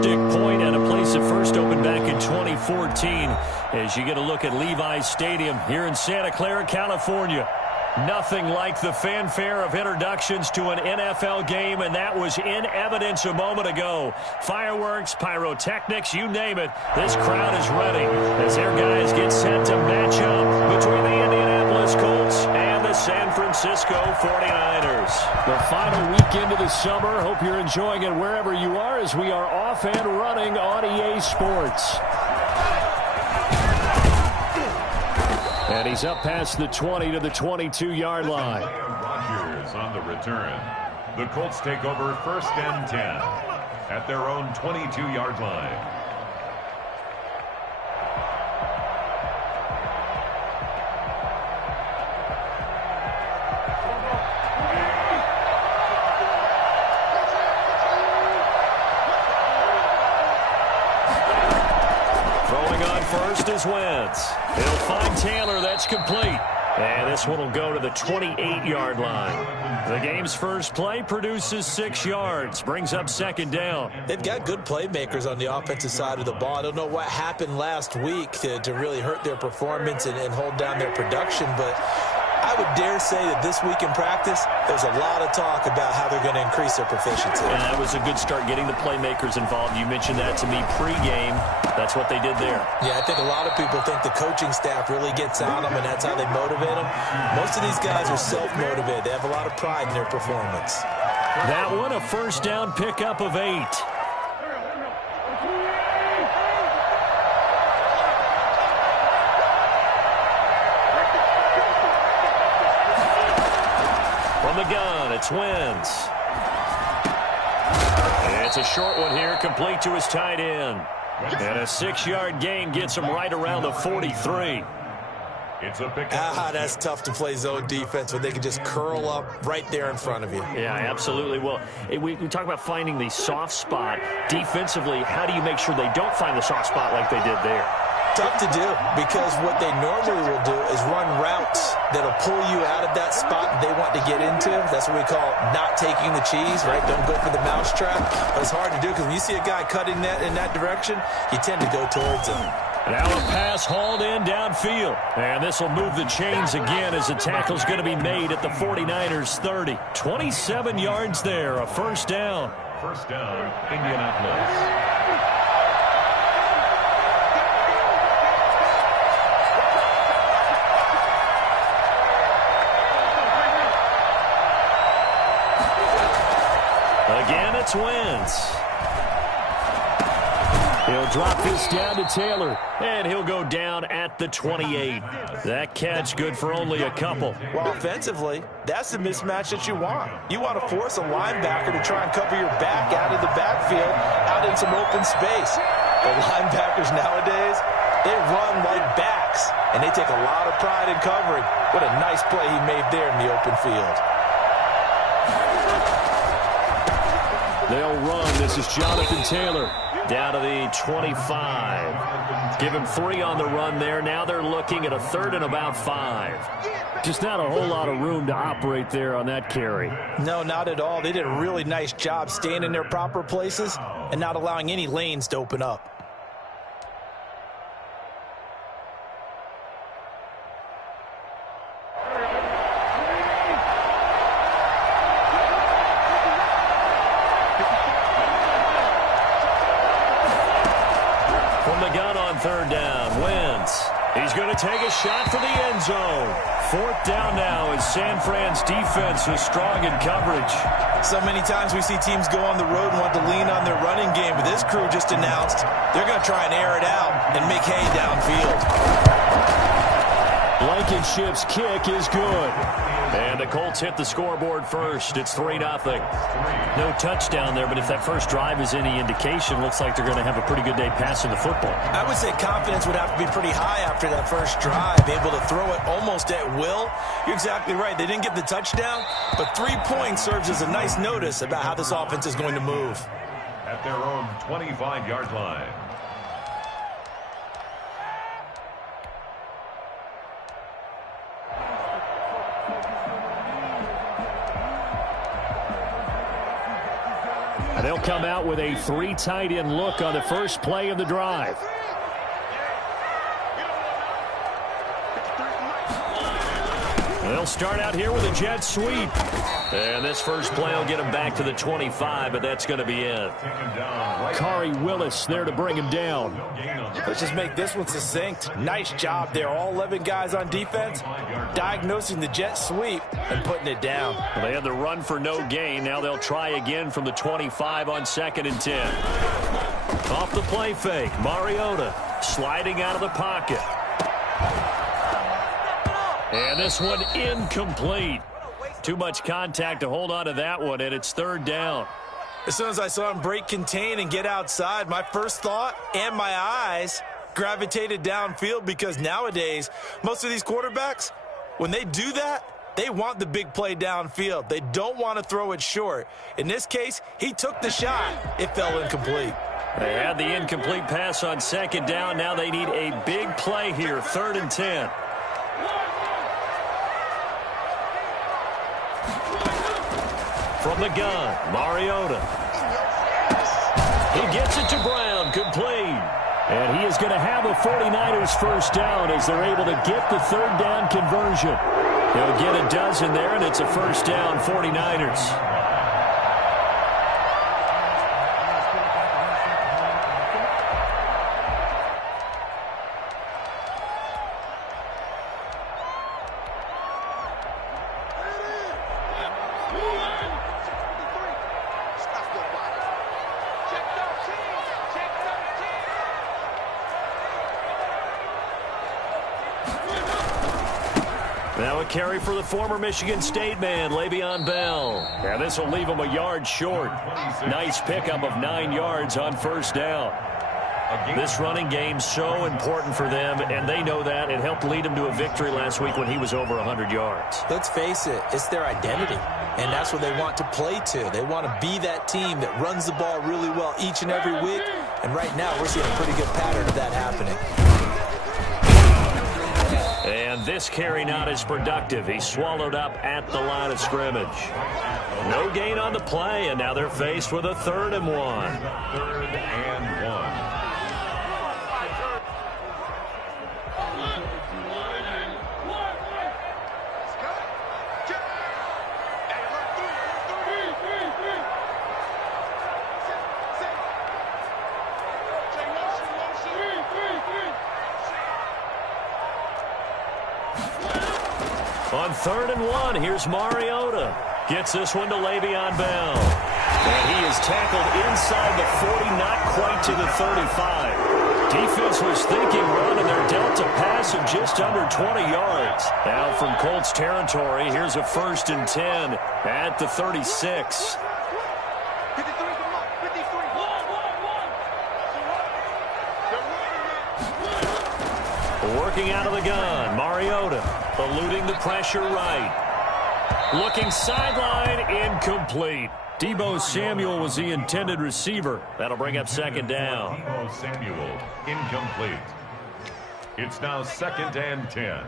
Majestic Point and a place that first opened back in 2014 as you get a look at Levi's Stadium here in Santa Clara, California. Nothing like the fanfare of introductions to an NFL game, and that was in evidence a moment ago. Fireworks, pyrotechnics, you name it. This crowd is ready as their guys get set to match up between the Indianapolis Colts and the San Francisco 49ers. The final weekend of the summer. Hope you're enjoying it wherever you are as we are off and running on EA Sports. And he's up past the 20 to the 22-yard line. Rodgers on the return. The Colts take over 1st and 10 at their own 22-yard line. Throwing on first is Wentz. He'll find Taylor. That's complete. And this one will go to the 28-yard line. The game's first play produces 6 yards. Brings up 2nd down. They've got good playmakers on the offensive side of the ball. I don't know what happened last week to really hurt their performance and hold down their production, but I would dare say that this week in practice, there's a lot of talk about how they're going to increase their proficiency. And that was a good start getting the playmakers involved. You mentioned that to me pregame. That's what they did there. Yeah, I think a lot of people think the coaching staff really gets on them, and that's how they motivate them. Most of these guys are self-motivated. They have a lot of pride in their performance. That one, a 1st down pickup of 8. From the gun, it's Wentz. It's a short one here, complete to his tight end. And a 6-yard gain gets him right around the 43. It's a pickup. That's tough to play zone defense when they can just curl up right there in front of you. Yeah, absolutely. Well, we talk about finding the soft spot. Defensively, how do you make sure they don't find the soft spot like they did there? Tough to do, because what they normally will do is run routes that'll pull you out of that spot they want to get into. That's what we call not taking the cheese, right? Don't go for the mousetrap. But it's hard to do because when you see a guy cutting that in that direction, you tend to go towards him. Now a pass hauled in downfield. And this will move the chains again as the tackle's going to be made at the 49ers 30. 27 yards there, a 1st down. 1st down, Indianapolis. Again, it's Wentz. He'll drop this down to Taylor, and he'll go down at the 28. That catch good for only a couple. Well, offensively, that's the mismatch that you want. You want to force a linebacker to try and cover your back out of the backfield, out in some open space. The linebackers nowadays, they run like backs, and they take a lot of pride in covering. What a nice play he made there in the open field. They'll run. This is Jonathan Taylor down to the 25. Give him 3 on the run there. Now they're looking at a 3rd and about 5. Just not a whole lot of room to operate there on that carry. No, not at all. They did a really nice job staying in their proper places and not allowing any lanes to open up. From the gun on 3rd down, Wentz. He's going to take a shot for the end zone. 4th down now as San Fran's defense is strong in coverage. So many times we see teams go on the road and want to lean on their running game, but this crew just announced they're going to try and air it out and make hay downfield. Blankenship's kick is good. And the Colts hit the scoreboard first. It's 3-0. No touchdown there, but if that first drive is any indication, looks like they're going to have a pretty good day passing the football. I would say confidence would have to be pretty high after that first drive, able to throw it almost at will. You're exactly right. They didn't get the touchdown, but 3 points serves as a nice notice about how this offense is going to move. At their own 25-yard line. And They'll come out with a 3 tight end look on the first play of the drive. They'll start out here with a jet sweep. And this first play will get him back to the 25, but that's going to be it. Khari Willis there to bring him down. Let's just make this one succinct. Nice job there. All 11 guys on defense diagnosing the jet sweep and putting it down. Well, they had the run for no gain. Now they'll try again from the 25 on 2nd and 10. Off the play fake, Mariota sliding out of the pocket. And this one incomplete. Too much contact to hold on to that one, and it's 3rd down. As soon as I saw him break contain and get outside, my first thought and my eyes gravitated downfield, because nowadays, most of these quarterbacks, when they do that, they want the big play downfield. They don't want to throw it short. In this case, he took the shot. It fell incomplete. They had the incomplete pass on 2nd down. Now they need a big play here, 3rd and 10. From the gun, Mariota. He gets it to Brown, complete. And he is going to have a 49ers first down as they're able to get the 3rd down conversion. He'll get a dozen there, and it's a first down, 49ers. Now a carry for the former Michigan State man, Le'Veon Bell. And this will leave him a yard short. Nice pickup of 9 yards on first down. This running game's so important for them, and they know that. It helped lead them to a victory last week when he was over 100 yards. Let's face it, it's their identity, and that's what they want to play to. They want to be that team that runs the ball really well each and every week, and right now we're seeing a pretty good pattern of that happening. And this carry not as productive. He swallowed up at the line of scrimmage. No gain on the play, and now they're faced with a 3rd and 1. 3rd and 1. On 3rd and 1, here's Mariota. Gets this one to Le'Veon Bell. And he is tackled inside the 40, not quite to the 35. Defense was thinking run, and they're dealt a pass of just under 20 yards. Now from Colts territory, here's a 1st and 10 at the 36. Working out of the gun, Mariota eluding the pressure right. Looking sideline, incomplete. Deebo Samuel was the intended receiver. That'll bring up 2nd down. Deebo Samuel, incomplete. It's now 2nd and 10.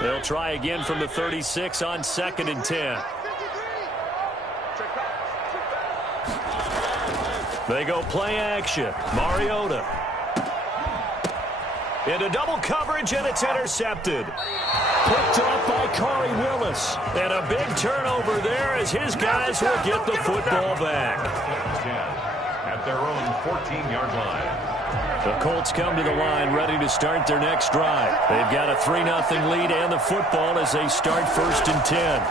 They'll try again from the 36 on 2nd and 10. They go play action. Mariota. Into double coverage, and it's intercepted. Picked off by Khari Willis. And a big turnover there as his guys will get the football back. At their own 14-yard line. The Colts come to the line ready to start their next drive. They've got a 3-0 lead and the football as they start 1st and 10.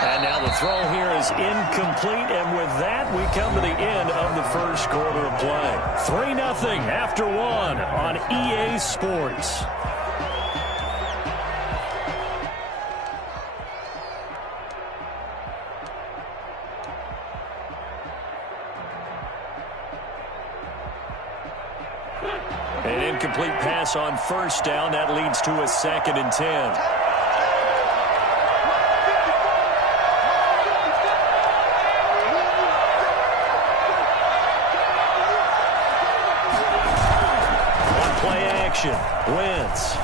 And now the throw here is incomplete, and with that, we come to the end of the first quarter of play. 3-0 after 1 on EA Sports. An incomplete pass on first down. That leads to a 2nd and 10. Wentz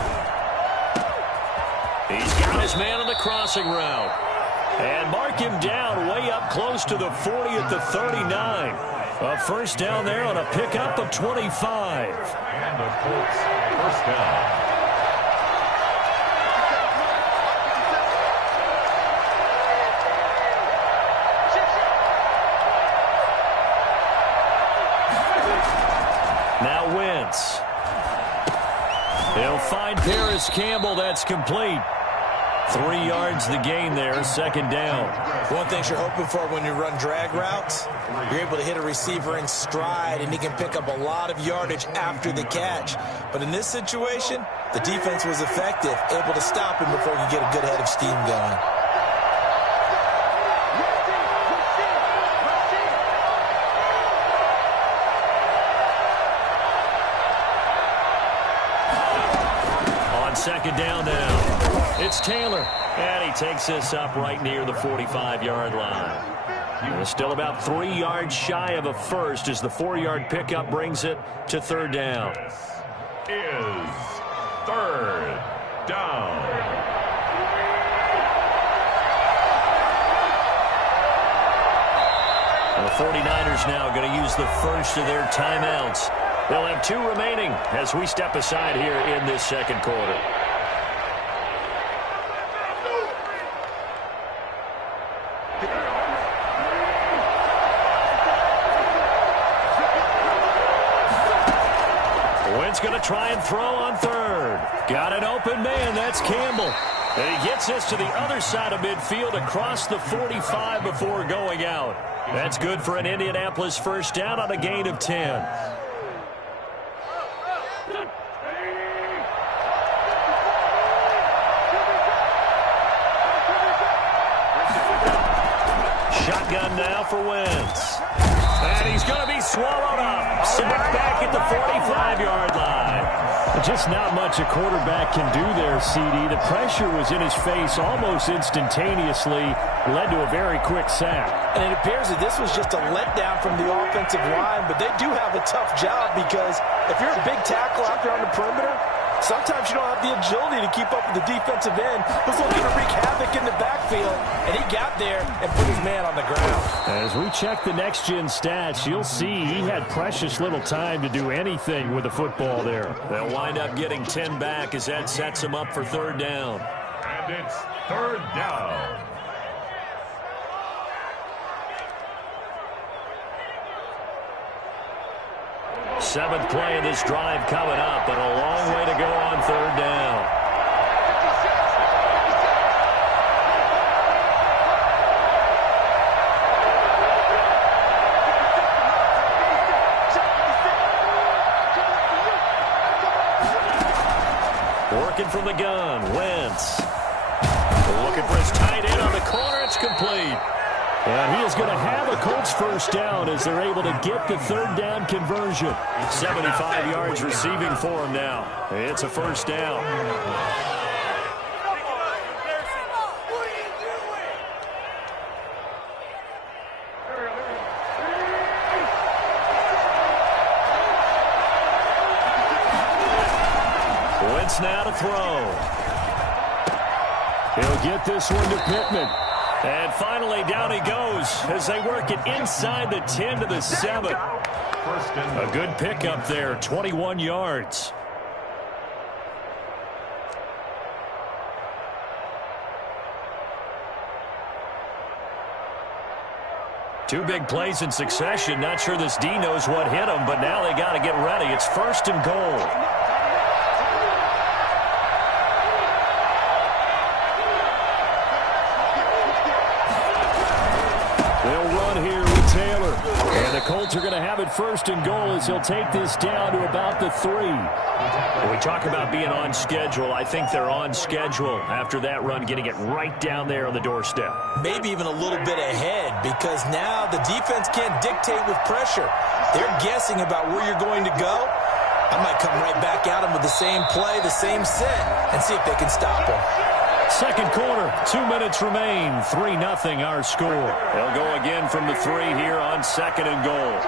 his man on the crossing route. And mark him down way up close to the 40 at the 39. A first down there on a pickup of 25. And the Colts first down. Now Wentz. He'll find Paris Campbell. That's complete. 3 yards the gain there, second down. One thing you're hoping for when you run drag routes, you're able to hit a receiver in stride, and he can pick up a lot of yardage after the catch. But in this situation, the defense was effective, able to stop him before he could get a good head of steam going. Second down now. It's Taylor. And he takes this up right near the 45-yard line. He's still about 3 yards shy of a first as the 4-yard pickup brings it to third down. Is third down. And the 49ers now going to use the first of their timeouts. They'll have 2 remaining as we step aside here in this second quarter. Wentz going to try and throw on third. Got an open man. That's Campbell. And he gets this to the other side of midfield across the 45 before going out. That's good for an Indianapolis first down on a gain of 10. Shotgun now for Wentz. And he's going to be swallowed up. Sacked back at the 45-yard line. Just not much a quarterback can do there, CD. The pressure was in his face almost instantaneously. Led to a very quick sack. And it appears that this was just a letdown from the offensive line, but they do have a tough job because if you're a big tackle out there on the perimeter, sometimes you don't have the agility to keep up with the defensive end who's looking to wreak havoc in the backfield, and he got there and put his man on the ground. As we check the next-gen stats, you'll see he had precious little time to do anything with the football there. They'll wind up getting 10 back as that sets him up for third down. And it's third down. Seventh play of this drive coming up, but a long way to go on third down. Working from the gun, Wentz. Looking for his tight end on the corner. It's complete. And he is going to have a Colts first down as they're able to get the third down conversion. 75 yards receiving for him now. It's a first down. Wentz now to throw. He'll get this one to Pittman. And finally, down he goes as they work it inside the 10 to the 7. A good pickup there, 21 yards. Two big plays in succession. Not sure this D knows what hit him, but now they got to get ready. It's first and goal. And the Colts are going to have it first and goal as he'll take this down to about the 3. When we talk about being on schedule, I think they're on schedule after that run, getting it right down there on the doorstep. Maybe even a little bit ahead because now the defense can't dictate with pressure. They're guessing about where you're going to go. I might come right back at them with the same play, the same set, and see if they can stop them. Second quarter, 2 minutes remain. 3-0 our score. They'll go again from the 3 here on second and goal.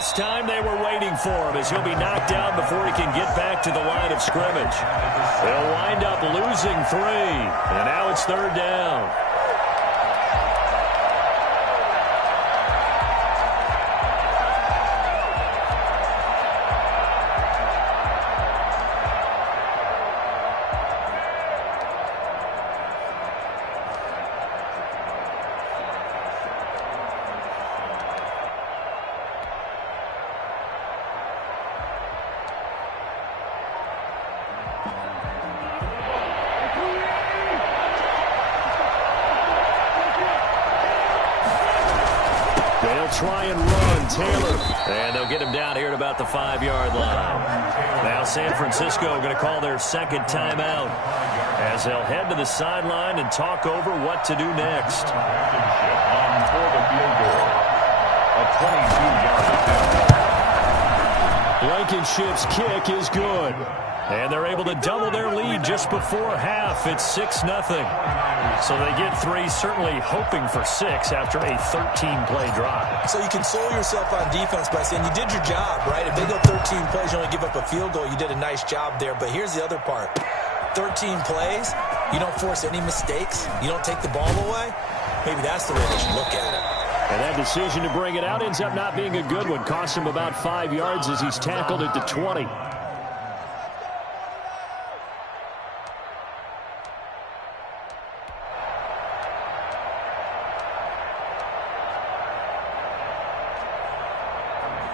This time they were waiting for him as he'll be knocked down before he can get back to the line of scrimmage. They'll wind up losing 3, and now it's 3rd down. Try and run, Taylor. And they'll get him down here at about the 5-yard line. Now San Francisco going to call their second timeout as they'll head to the sideline and talk over what to do next. On for the field goal. A 22-yard attempt. Blankenship's kick is good. And they're able to double their lead just before half. It's 6-0. So they get 3, certainly hoping for 6 after a 13-play drive. So you console yourself on defense by saying you did your job, right? If they go 13 plays, you only give up a field goal, you did a nice job there. But here's the other part. 13 plays, you don't force any mistakes, you don't take the ball away. Maybe that's the way they should look at it. And that decision to bring it out ends up not being a good one. Cost him about 5 yards as he's tackled at the 20.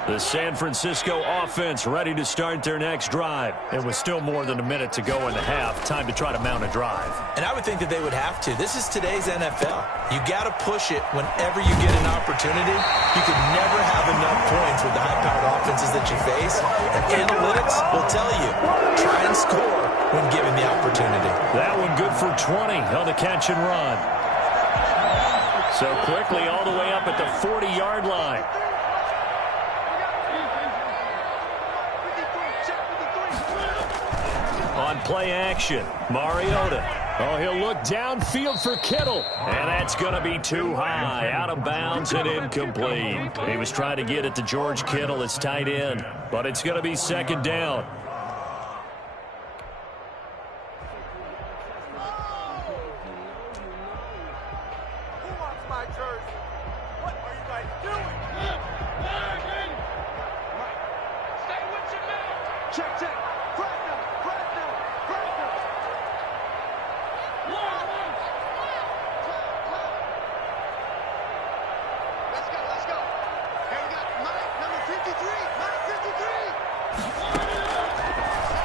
The San Francisco offense ready to start their next drive. And with still more than a minute to go in the half, time to try to mount a drive. And I would think that they would have to. This is today's NFL. You got to push it whenever you get an opportunity. You could never have enough points with the high-powered offenses that you face. And analytics will tell you, try and score when given the opportunity. That one good for 20 on the catch and run. So quickly all the way up at the 40-yard line. On play action, Mariota. Oh, he'll look downfield for Kittle. And that's going to be too high, out of bounds and incomplete. He was trying to get it to George Kittle, his tight end, but it's going to be 2nd down.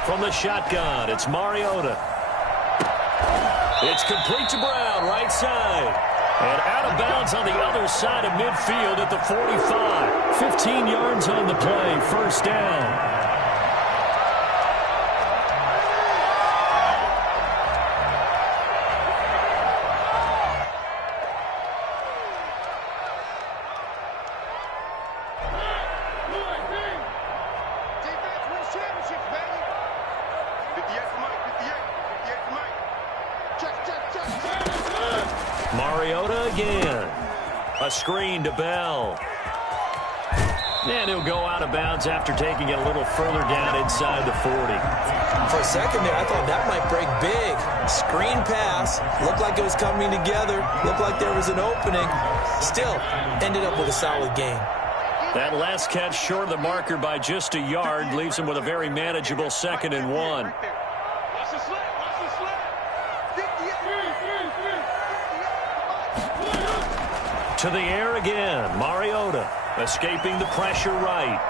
From the shotgun, it's Mariota. It's complete to Brown, right side. And out of bounds on the other side of midfield at the 45. 15 yards on the play, 1st down. Mariota again. A screen to Bell. And he'll go out of bounds after taking it a little further down inside the 40. For a second there, I thought that might break big. Screen pass. Looked like it was coming together. Looked like there was an opening. Still, ended up with a solid gain. That last catch short of the marker by just a yard leaves him with a very manageable 2nd and 1. To the air again, Mariota escaping the pressure right.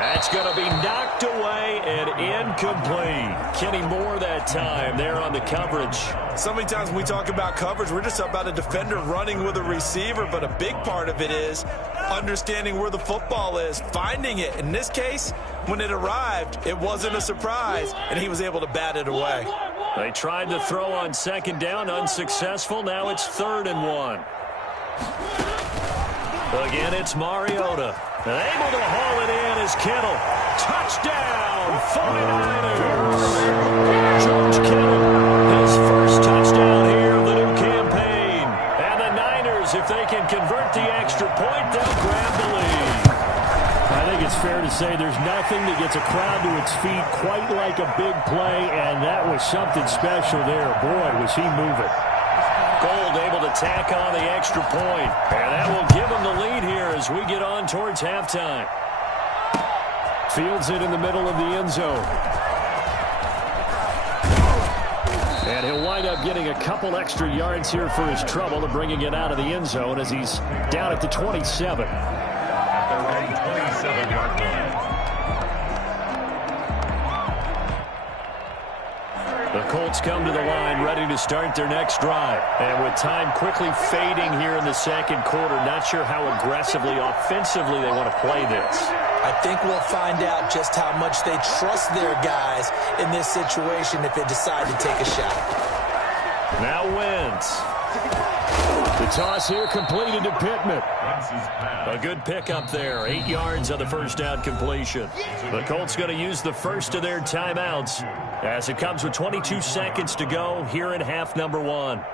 That's going to be knocked away and incomplete. Kenny Moore that time there on the coverage. So many times when we talk about coverage, we're just about a defender running with a receiver, but a big part of it is understanding where the football is, finding it. In this case, when it arrived, it wasn't a surprise, and he was able to bat it away. They tried to throw on 2nd down, unsuccessful. Now it's 3rd and 1. Again, it's Mariota. Able to haul it in as Kittle. Touchdown, 49ers. George Kittle, his first touchdown here of the new campaign. And the Niners, if they can convert the extra point, they'll grab the lead. it's fair to say there's nothing that gets a crowd to its feet quite like a big play, and that was something special there. Boy, was he moving. Gold able to tack on the extra point, and that will give him the lead here as we get on towards halftime. Fields it in the middle of the end zone. And he'll wind up getting a couple extra yards here for his trouble and bringing it out of the end zone as he's down at the 27. At their own 27-yard line. The Colts come to the line ready to start their next drive. And with time quickly fading here in the second quarter, not sure how aggressively, offensively they want to play this. I think we'll find out just how much they trust their guys in this situation if they decide to take a shot. Now Wentz. The toss here completed to Pittman. A good pickup there. 8 yards on the first down completion. The Colts going to use the first of their timeouts as it comes with 22 seconds to go here in half number 1.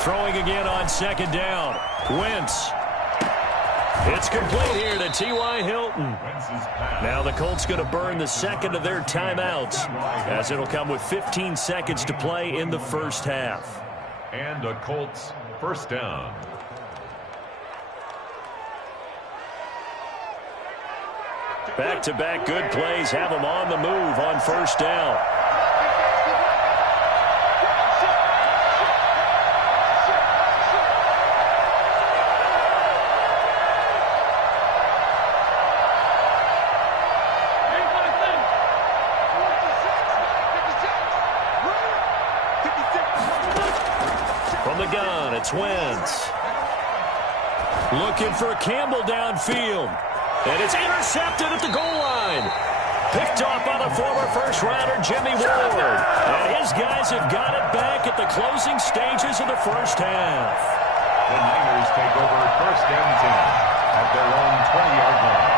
Throwing again on second down. Wentz. It's complete here to T.Y. Hilton. Now the Colts going to burn the second of their timeouts as it'll come with 15 seconds to play in the first half. And a Colts first down. Back-to-back good plays have them on the move on first down. From the gun, it's Wentz. Looking for Campbell downfield. And it's intercepted at the goal line. Picked off by the former first-rounder Jimmy Ward. And his guys have got it back at the closing stages of the first half. The Niners take over first and 10 at their own 20-yard line.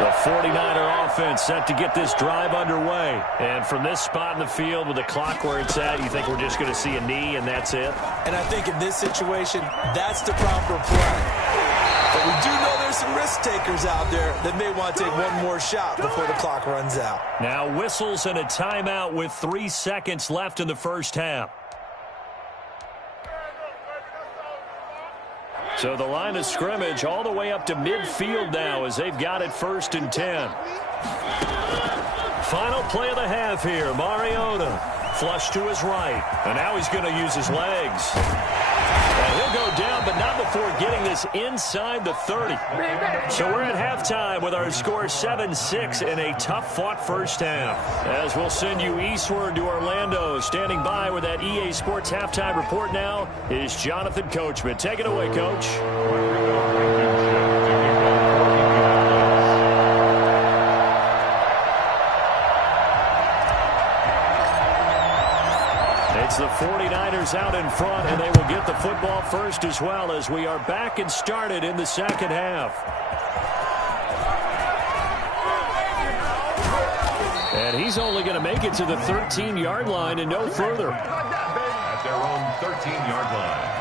The 49er offense set to get this drive underway. And from this spot in the field with the clock where it's at, you think we're just going to see a knee and that's it? And I think in this situation, that's the proper play. But we do know there's some risk takers out there that may want to take one more shot before the clock runs out. Now whistles and a timeout with 3 seconds left in the first half. So the line of scrimmage all the way up to midfield now as they've got it first and 10. Final play of the half here. Mariota flush to his right. And now he's going to use his legs. And he'll go down, but not before getting this inside the 30. So we're at halftime with our score 7-6 in a tough-fought first half. As we'll send you eastward to Orlando. Standing by with that EA Sports halftime report now is Jonathan Coachman. Take it away, Coach. It's the 49ers out in front, and they will get the football first as well as we are back and started in the second half. And he's only going to make it to the 13-yard line and no further. At their own 13-yard line.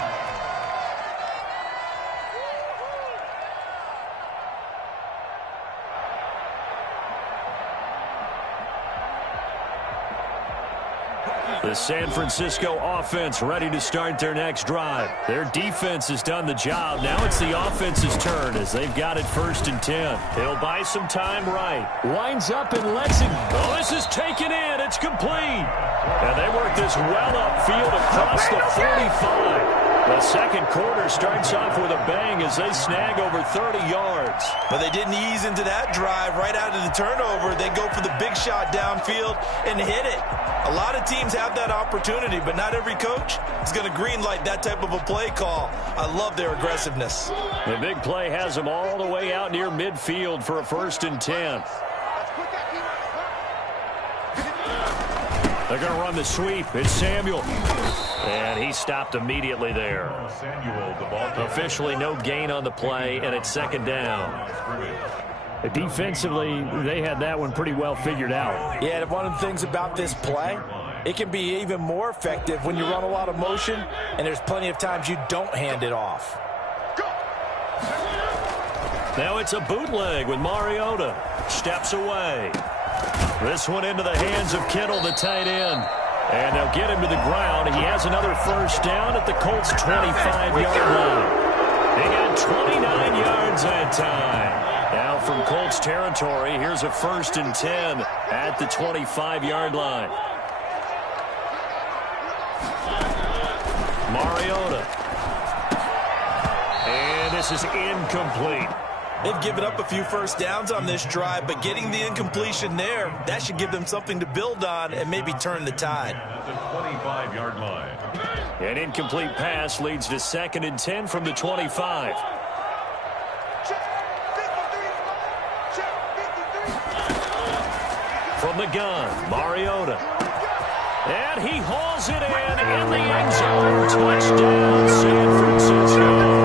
The San Francisco offense ready to start their next drive. Their defense has done the job. Now it's the offense's turn as they've got it first and 10. They'll buy some time right. Winds up and lets it. Oh, this is taken in. It's complete. And they work this well upfield across the 45. The second quarter starts off with a bang as they snag over 30 yards. But they didn't ease into that drive. Right out of the turnover, they go for the big shot downfield and hit it. A lot of teams have that opportunity, but not every coach is going to greenlight that type of a play call. I love their aggressiveness. The big play has them all the way out near midfield for a 1st and 10. They're going to run the sweep. It's Samuel. And he stopped immediately there. Officially no gain on the play, and it's 2nd down. Defensively, they had that one pretty well figured out. Yeah, one of the things about this play, it can be even more effective when you run a lot of motion, and there's plenty of times you don't hand it off. Now it's a bootleg with Mariota. Steps away. This one into the hands of Kittle, the tight end. And they'll get him to the ground. He has another 1st down at the Colts' 25-yard line. They got 29 yards that time. Now from Colts territory, here's a 1st and 10 at the 25-yard line. Mariota. And this is incomplete. They've given up a few 1st downs on this drive, but getting the incompletion there, that should give them something to build on and maybe turn the tide. At the 25-yard line. An incomplete pass leads to 2nd and 10 from the 25. From the gun, Mariota. And he hauls it in the end zone. Touchdown, San Francisco.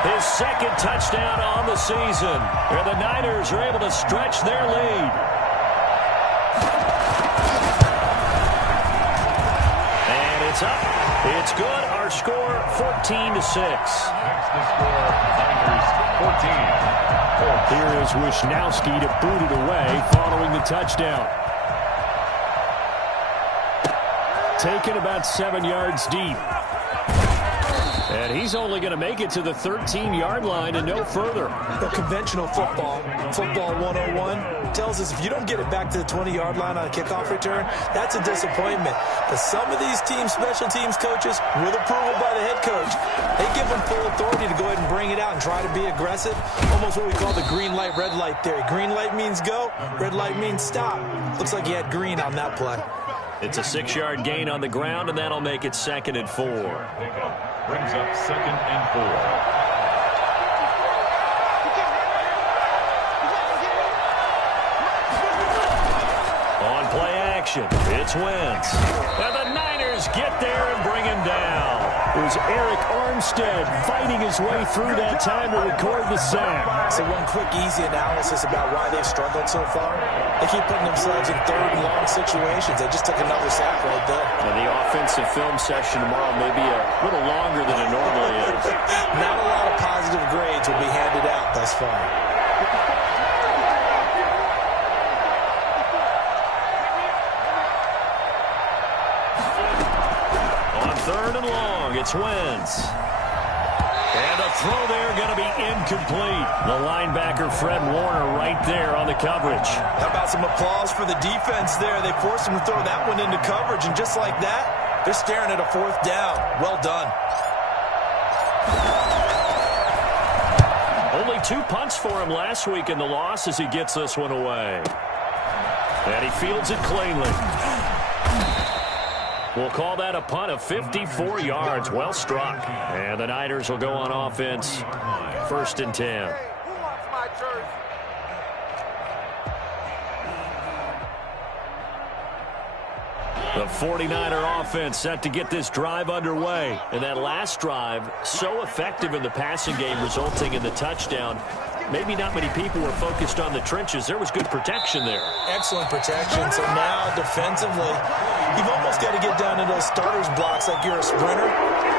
His 2nd touchdown on the season. And the Niners are able to stretch their lead. And it's up. It's good. Our score, 14-6. Next the score, Niners 14. Here is Wisnowski to boot it away following the touchdown. Taken about 7 yards deep. And he's only going to make it to the 13-yard line and no further. The conventional football 101, tells us if you don't get it back to the 20-yard line on a kickoff return, that's a disappointment. But some of these teams, special teams coaches, with approval by the head coach, they give them full authority to go ahead and bring it out and try to be aggressive. Almost what we call the green light, red light theory. Green light means go, red light means stop. Looks like he had green on that play. It's a 6-yard gain on the ground, and that'll make it 2nd and 4. Brings up 2nd and 4. On play action, it's Wentz. And the Niners get there and bring him down. It was Eric Armstead fighting his way through that time to record the sack. So one quick, easy analysis about why they've struggled so far. They keep putting themselves in 3rd and long situations. They just took another sack right there. And the offensive film session tomorrow may be a little longer than it normally is. Not a lot of positive grades will be handed out thus far. On 3rd and long, it's Wentz. And the throw there going to be incomplete. The linebacker, Fred Warner, right there on the coverage. How about some applause for the defense there? They forced him to throw that one into coverage, and just like that, they're staring at a 4th down. Well done. Only 2 punts for him last week in the loss as he gets this one away. And he fields it cleanly. We'll call that a punt of 54 yards. Well struck. And the Niners will go on offense. 1st and 10. The 49er offense set to get this drive underway. And that last drive, so effective in the passing game, resulting in the touchdown. Maybe not many people were focused on the trenches. There was good protection there. Excellent protection. So now defensively, you've almost got to get down to those starters blocks like you're a sprinter.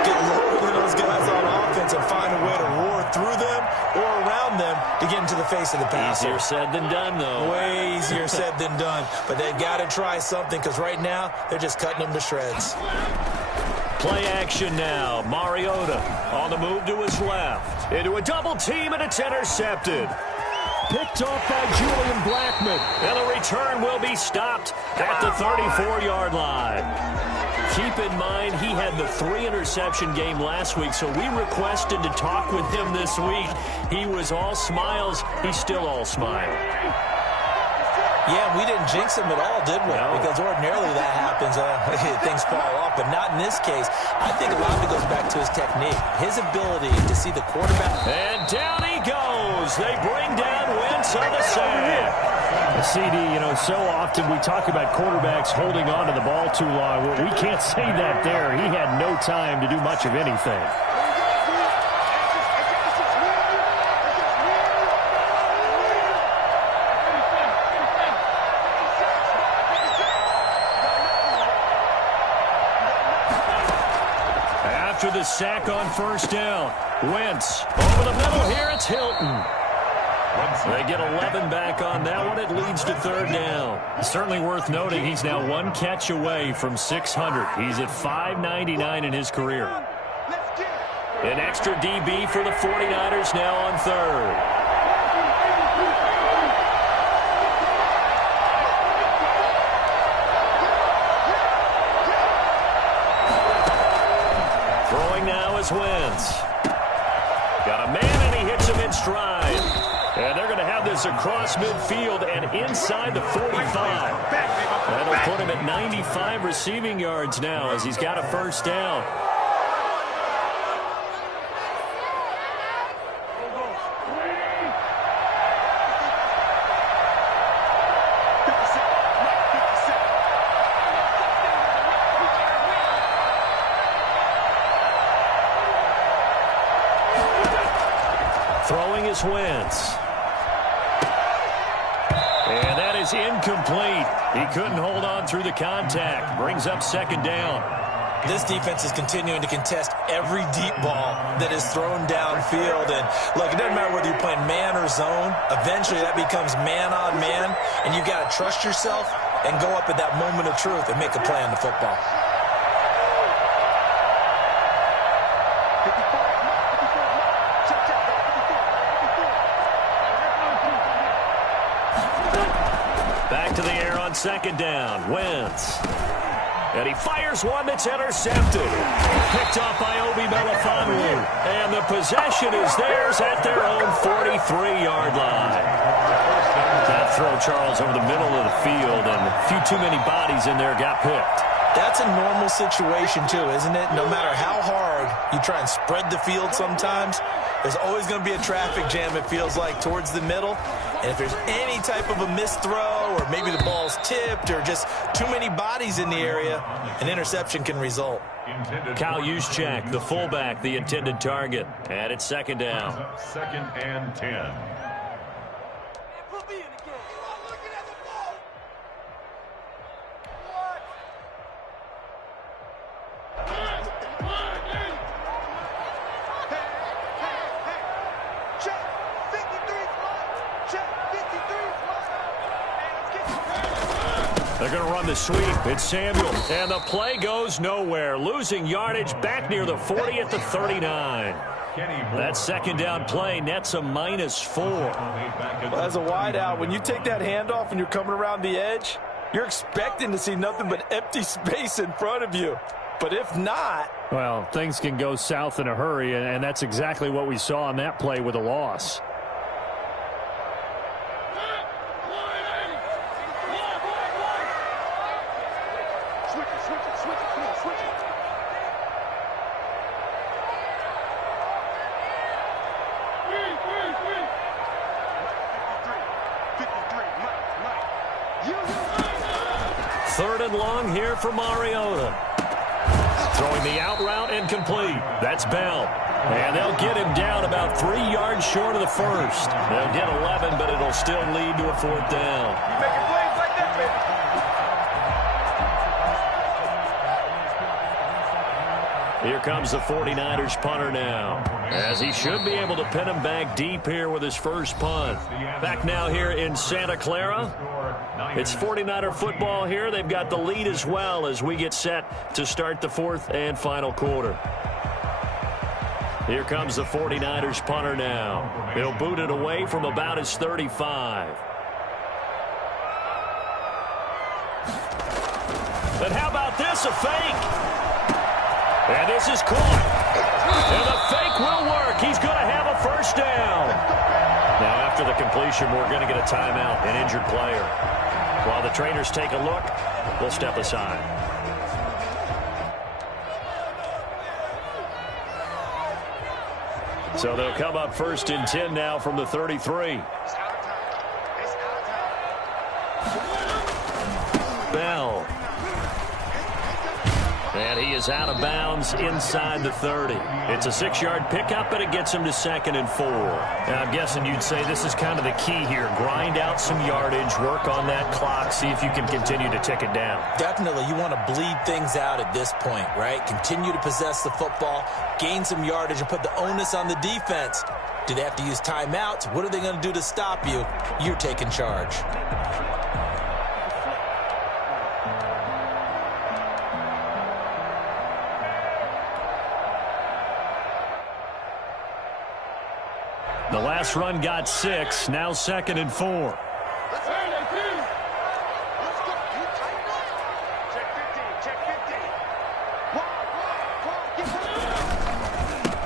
Get lower than those guys on offense and find a way to roar through them or around them to get into the face of the passer. Easier said than done, though. Way easier said than done. But they've got to try something because right now they're just cutting them to shreds. Play action now. Mariota on the move to his left. Into a double team, and it's intercepted. Picked off by Julian Blackmon. And the return will be stopped at the 34-yard line. keep in mind he had the 3-interception game last week, so we requested to talk with him this week. He was all smiles. He's still all smile. Yeah, we didn't jinx him at all, did we? No. Because ordinarily that happens. Things fall off, but not in this case. I think a lot of it goes back to his technique, his ability to see the quarterback. And down he goes. They bring down Wentz on the save. CD, so often we talk about quarterbacks holding on to the ball too long. Well, we can't say that there. He had no time to do much of anything. After the sack on first down, Wentz over the middle here. It's Hilton. They get 11 back on that one. It leads to third down. Certainly worth noting he's now one catch away from 600. He's at 599 in his career. An extra DB for the 49ers now on third. Throwing now is Wentz. Got a man, and he hits him in stride. And they're going to have this across midfield and inside the 45. That'll put him at 95 receiving yards now as he's got a first down. Throwing is Wentz. And that is incomplete. He couldn't hold on through the contact. Brings up second down. This defense is continuing to contest every deep ball that is thrown downfield. And, look, it doesn't matter whether you're playing man or zone. Eventually that becomes man on man. And you've got to trust yourself and go up at that moment of truth and make a play on the football. Back to the air on second down. Wentz. And he fires one that's intercepted. Picked off by Obi Melifonwu. And the possession is theirs at their own 43-yard line. That throw, Charles, over the middle of the field, and a few too many bodies in there got picked. That's a normal situation, too, isn't it? No matter how hard you try and spread the field sometimes, there's always going to be a traffic jam, it feels like, towards the middle. And if there's any type of a missed throw, or maybe the ball's tipped, or just too many bodies in the area, an interception can result. Kyle Juszczyk, the fullback, the intended target. And it's second down. Second and 10. They're going to run the sweep. It's Samuel. And the play goes nowhere. Losing yardage back near the 40 at the 39. That second down play nets a -4. Well, as a wideout, when you take that handoff and you're coming around the edge, you're expecting to see nothing but empty space in front of you. But if not... Well, things can go south in a hurry, and that's exactly what we saw on that play with a loss. Third and long here for Mariota. Throwing the out route incomplete. That's Bell. And they'll get him down about 3 yards short of the first. They'll get 11, but it'll still lead to a fourth down. Making plays like that, baby. Here comes the 49ers punter now, as he should be able to pin him back deep here with his first punt. Back now here in Santa Clara. It's 49er football here. They've got the lead as well as we get set to start the fourth and final quarter. Here comes the 49ers punter now. He'll boot it away from about his 35. And how about this, a fake? And this is caught. And the fake will work. He's going to have a first down. Now, after the completion, we're going to get a timeout, an injured player. While the trainers take a look, we'll step aside. So they'll come up 1st and 10 now from the 33. Bell. And he is out of bounds inside the 30. It's a 6-yard pickup, and it gets him to 2nd and 4. Now, I'm guessing you'd say this is kind of the key here. Grind out some yardage, work on that clock, see if you can continue to tick it down. Definitely. You want to bleed things out at this point, right? Continue to possess the football, gain some yardage, and put the onus on the defense. Do they have to use timeouts? What are they going to do to stop you? You're taking charge. The last run got 6, now 2nd and 4.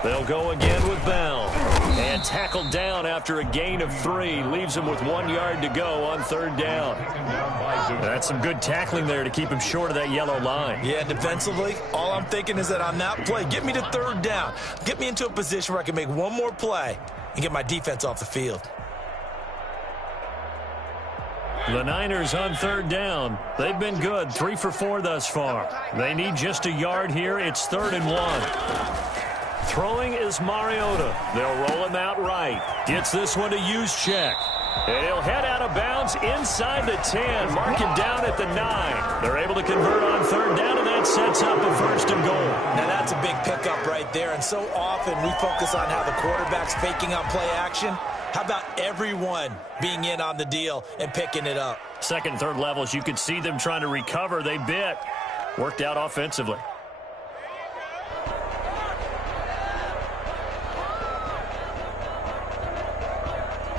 They'll go again with Bell. And tackled down after a gain of 3. Leaves him with 1 yard to go on 3rd down. That's some good tackling there to keep him short of that yellow line. Yeah, defensively, all I'm thinking is that on that play, get me to 3rd down. Get me into a position where I can make one more play and get my defense off the field. The Niners on 3rd down. They've been good, 3 for 4 thus far. They need just a yard here. It's 3rd and 1. Throwing is Mariota. They'll roll him out right. Gets this one to Juszczyk. And he'll head out of bounds inside the 10. Mark him down at the 9. They're able to convert on 3rd down, and that sets up a 1st and goal. Now that's a big pickup right there, and so often we focus on how the quarterback's faking on play action. How about everyone being in on the deal and picking it up? 2nd and 3rd levels, you could see them trying to recover. They bit. Worked out offensively.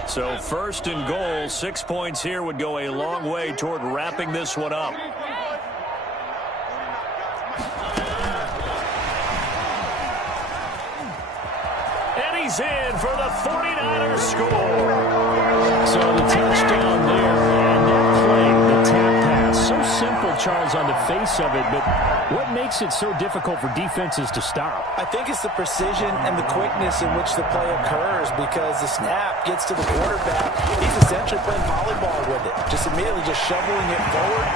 So 1st and goal, 6 points here would go a long way toward wrapping this one up. And he's in for the 49ers score. So the touchdown there, and that play, the tap pass, so simple, Charles, on the face of it, but what makes it so difficult for defenses to stop? I think it's the precision and the quickness in which the play occurs, because the snap gets to the quarterback. He's essentially playing volleyball with it, just immediately just shoveling it forward.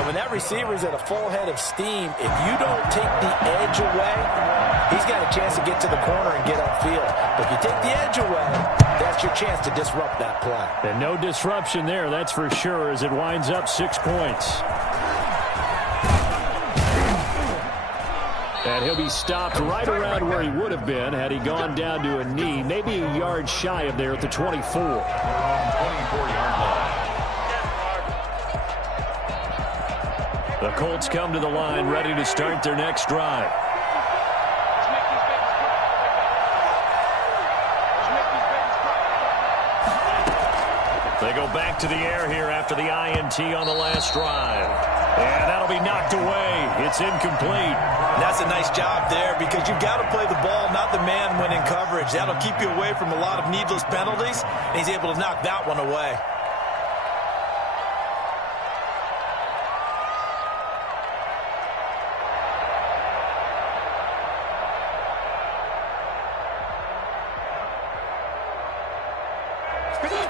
And when that receiver's at a full head of steam, if you don't take the edge away, he's got a chance to get to the corner and get upfield. But if you take the edge away, that's your chance to disrupt that play. And no disruption there, that's for sure, as it winds up 6 points. And he'll be stopped right around where he would have been had he gone down to a knee, maybe a yard shy of there at the 24. 24-yard line. The Colts come to the line ready to start their next drive. They go back to the air here after the INT on the last drive. And that'll be knocked away. It's incomplete. That's a nice job there, because you've got to play the ball, not the man when in coverage. That'll keep you away from a lot of needless penalties, and he's able to knock that one away.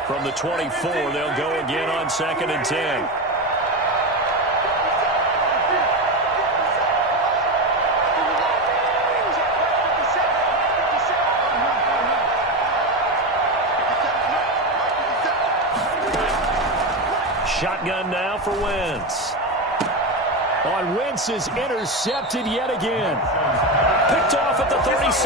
From the 24, they'll go again on 2nd and 10. Shotgun now for Wentz. On Wentz is intercepted yet again. Picked off at the 36.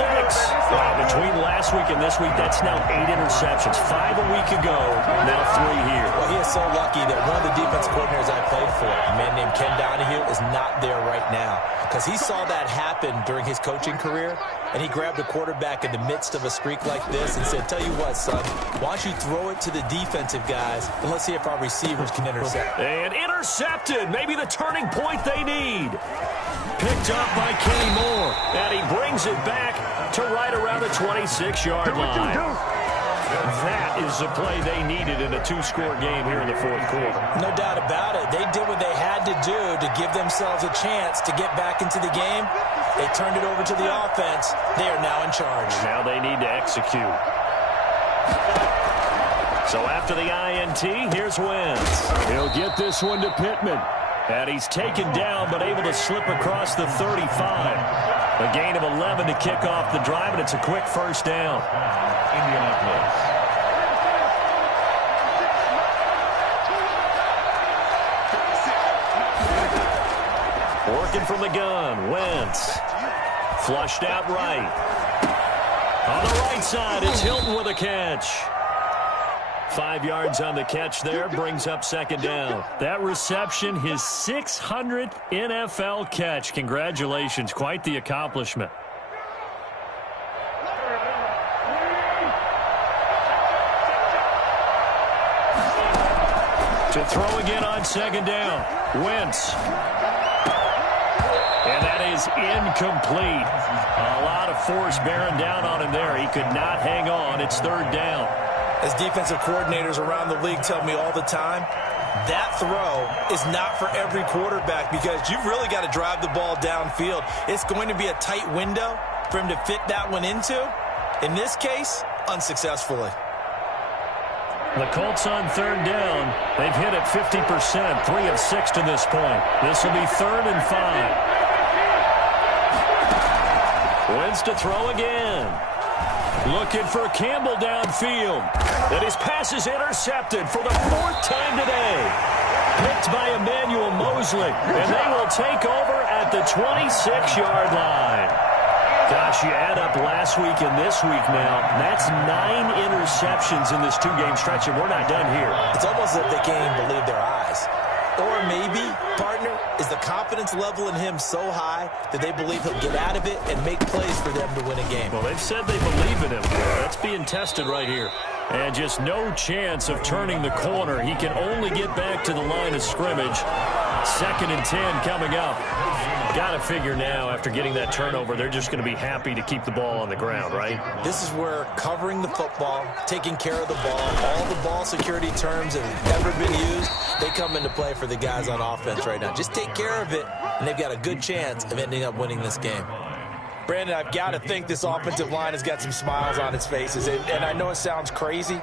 Wow, between last week and this week, that's now 8 interceptions. 5 a week ago, now 3 here. Well, he is so lucky that one of the defense coordinators I played for, a man named Ken Donahue, is not there right now. Because he saw that happen during his coaching career, and he grabbed a quarterback in the midst of a streak like this and said, tell you what, son, why don't you throw it to the defensive guys, and let's see if our receivers can intercept. And intercepted. Maybe the turning point they need. Picked up by Kenny Moore, and he brings it back to right around the 26-yard line. That is the play they needed in a 2-score game here in the fourth quarter. No doubt about it. They did what they had to do to give themselves a chance to get back into the game. They turned it over to the offense. They are now in charge. And now they need to execute. So after the INT, here's Wentz. He'll get this one to Pittman. And he's taken down, but able to slip across the 35. A gain of 11 to kick off the drive, and it's a quick first down. Indianapolis. Working from the gun, Wentz. Flushed out right. On the right side, it's Hilton with a catch. 5 yards on the catch there, brings up second down. That reception, his 600th NFL catch. Congratulations, quite the accomplishment. To throw again on second down, Wentz. And that is incomplete. A lot of force bearing down on him there. He could not hang on. It's third down. As defensive coordinators around the league tell me all the time, that throw is not for every quarterback because you've really got to drive the ball downfield. It's going to be a tight window for him to fit that one into. In this case, unsuccessfully. The Colts on third down. They've hit it 50%, 3 of 6 to this point. This will be 3rd and 5. Wentz to throw again. Looking for Campbell downfield. And his pass is intercepted for the 4th time today. Picked by Emmanuel Mosley. And they will take over at the 26-yard line. Gosh, you add up last week and this week now. That's 9 interceptions in this 2-game stretch, and we're not done here. It's almost as if they can't even believe their eyes. Or maybe, partner, is the confidence level in him so high that they believe he'll get out of it and make plays for them to win a game. Well, they've said they believe in him. That's being tested right here. And just no chance of turning the corner. He can only get back to the line of scrimmage. 2nd and 10 coming up. Got to figure now, after getting that turnover, they're just going to be happy to keep the ball on the ground, right? This is where covering the football, taking care of the ball, all the ball security terms that have ever been used, they come into play for the guys on offense right now. Just take care of it, and they've got a good chance of ending up winning this game. Brandon, I've got to think this offensive line has got some smiles on its faces, and I know it sounds crazy,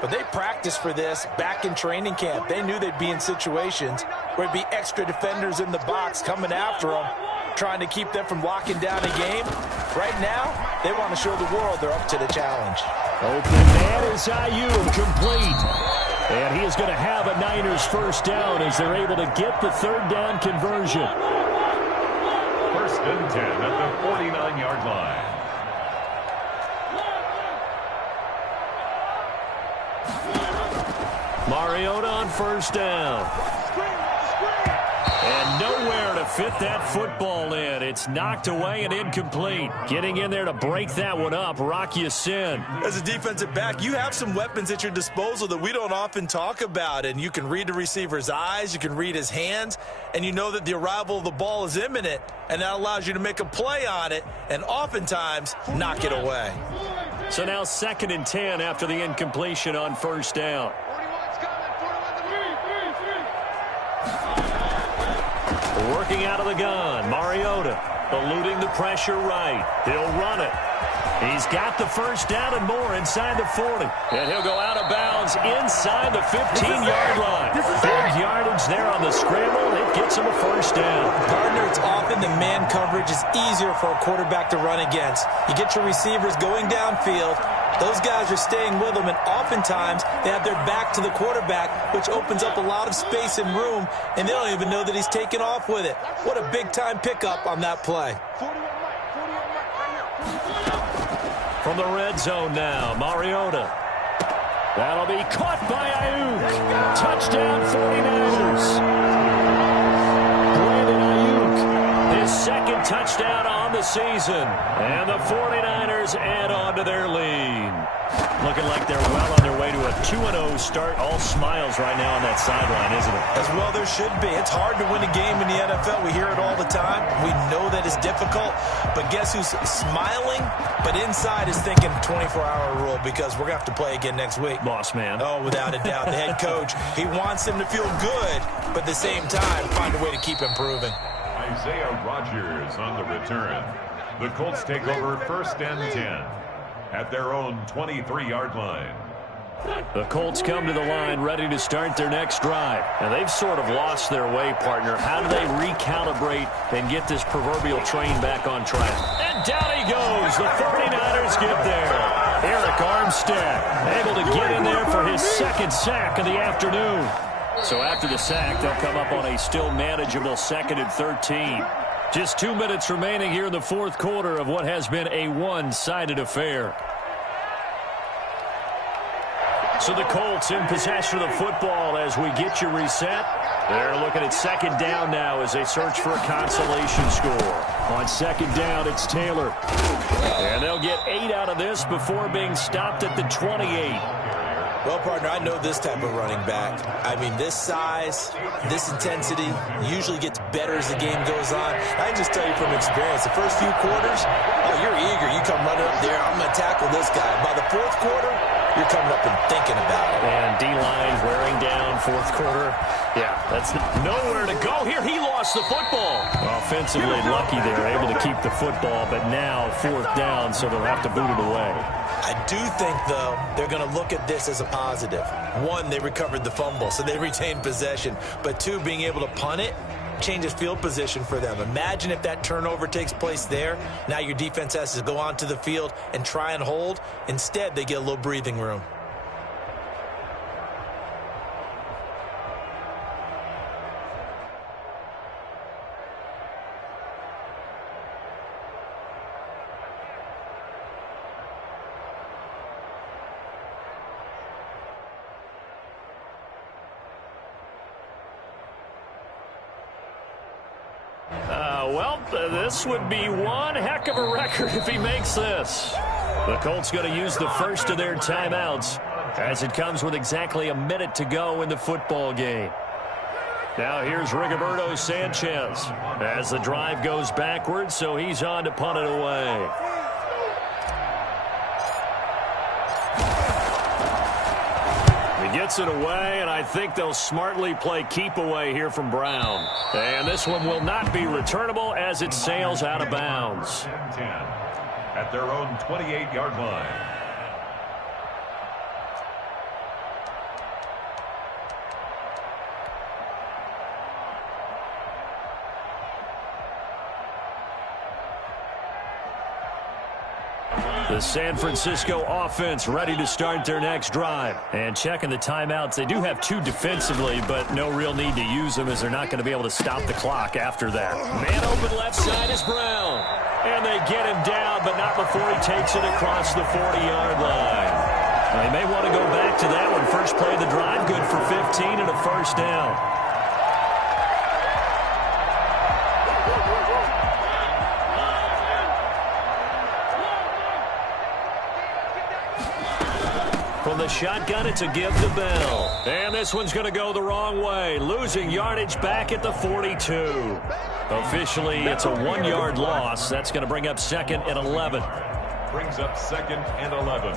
but they practiced for this back in training camp. They knew they'd be in situations where it'd be extra defenders in the box coming after them, trying to keep them from locking down a game. Right now, they want to show the world they're up to the challenge. Open man is Ayuk, complete. And he is going to have a Niners first down as they're able to get the 3rd down conversion. 1st and 10 at the 49-yard line. Mariota on first down. And nowhere to fit that football in. It's knocked away and incomplete. Getting in there to break that one up, Rock Ya-Sin. As a defensive back, you have some weapons at your disposal that we don't often talk about. And you can read the receiver's eyes, you can read his hands, and you know that the arrival of the ball is imminent. And that allows you to make a play on it and oftentimes knock it away. So now 2nd and 10 after the incompletion on first down. Working out of the gun, Mariota eluding the pressure right. He'll run it. He's got the first down and more inside the 40. And he'll go out of bounds inside the 15-yard line. Big yardage there on the scramble. It gets him a first down. Partner, it's often the man coverage is easier for a quarterback to run against. You get your receivers going downfield. Those guys are staying with them, and oftentimes they have their back to the quarterback, which opens up a lot of space and room, and they don't even know that he's taken off with it. What a big-time pickup on that play. From the red zone now, Mariota. That'll be caught by Ayuk. Touchdown 49ers. Brandon Ayuk, his second touchdown on the season. And the 49ers add on to their lead. Looking like they're well on their way to a 2-0 start. All smiles right now on that sideline, isn't it? As well there should be. It's hard to win a game in the NFL. We hear it all the time. We know that it's difficult. But guess who's smiling? But inside is thinking 24-hour rule because we're going to have to play again next week. Boss man. Oh, without a doubt. The head coach, he wants him to feel good, but at the same time, find a way to keep improving. Isaiah Rodgers on the return. The Colts take over 1st and 10 at their own 23-yard line. The Colts come to the line ready to start their next drive. And they've sort of lost their way, partner. How do they recalibrate and get this proverbial train back on track? And down he goes. The 49ers get there. Eric Armstead able to get in there for his second sack of the afternoon. So after the sack, they'll come up on a still manageable 2nd and 13. Just 2 minutes remaining here in the fourth quarter of what has been a one-sided affair. So the Colts in possession of the football as we get you reset. They're looking at 2nd down now as they search for a consolation score. On 2nd down, it's Taylor. And they'll get 8 out of this before being stopped at the 28. Well, partner, I know this type of running back. I mean, this size, this intensity usually gets better as the game goes on. I can just tell you from experience, the first few quarters, oh, you're eager. You come running up there, I'm going to tackle this guy. By the fourth quarter, you're coming up and thinking about it. And D-line wearing down, fourth quarter. Yeah, that's nowhere to go here. He lost the football. Offensively lucky they're able to keep the football, but now 4th down, so they'll have to boot it away. I do think, though, they're going to look at this as a positive. 1, they recovered the fumble, so they retained possession. But 2, being able to punt it changes field position for them. Imagine if that turnover takes place there. Now your defense has to go onto the field and try and hold. Instead, they get a little breathing room. This would be one heck of a record if he makes this. The Colts going to use the first of their timeouts as it comes with exactly a minute to go in the football game. Now here's Rigoberto Sanchez as the drive goes backwards, so he's on to punt it away. He gets it away, and I think they'll smartly play keep away here from Brown. And this one will not be returnable as it sails out of bounds. 10 at their own 28-yard line. The San Francisco offense ready to start their next drive. And checking the timeouts, they do have 2 defensively, but no real need to use them as they're not going to be able to stop the clock after that. Man open left side is Brown. And they get him down, but not before he takes it across the 40-yard line. They may want to go back to that one. First play of the drive, good for 15 and a first down. From the shotgun, it's a give to Bell. And this one's going to go the wrong way. Losing yardage back at the 42. Officially, it's a 1-yard loss. That's going to bring up 2nd and 11. Brings up 2nd and 11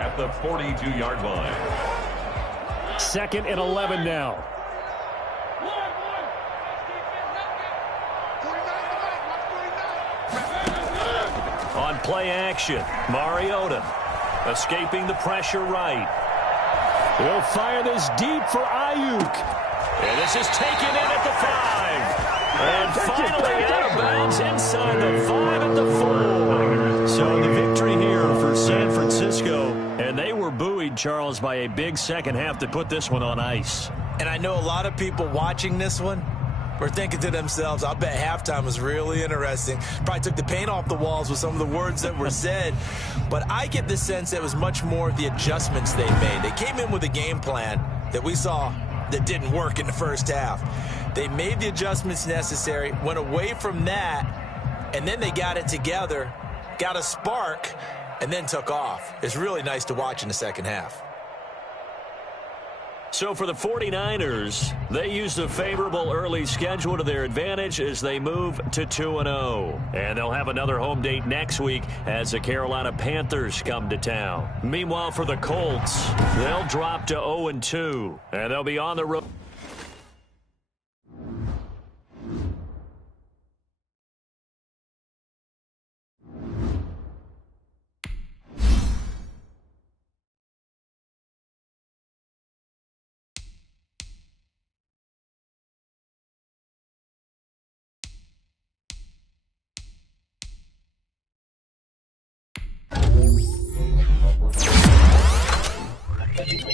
at the 42-yard line. 2nd and 11 now. On play action, Mariota. Escaping the pressure right. He'll fire this deep for Ayuk. And this is taken in at the 5. And finally out of bounds inside the 5 at the 4. So the victory here for San Francisco. And they were buoyed, Charles, by a big second half to put this one on ice. And I know a lot of people watching this one, were thinking to themselves, I'll bet halftime was really interesting. Probably took the paint off the walls with some of the words that were said. But I get the sense that it was much more the adjustments they made. They came in with a game plan that we saw that didn't work in the first half. They made the adjustments necessary, went away from that, and then they got it together, got a spark, and then took off. It's really nice to watch in the second half. So for the 49ers, they used a favorable early schedule to their advantage as they move to 2-0. And they'll have another home date next week as the Carolina Panthers come to town. Meanwhile, for the Colts, they'll drop to 0-2, and they'll be on the road. Thank you.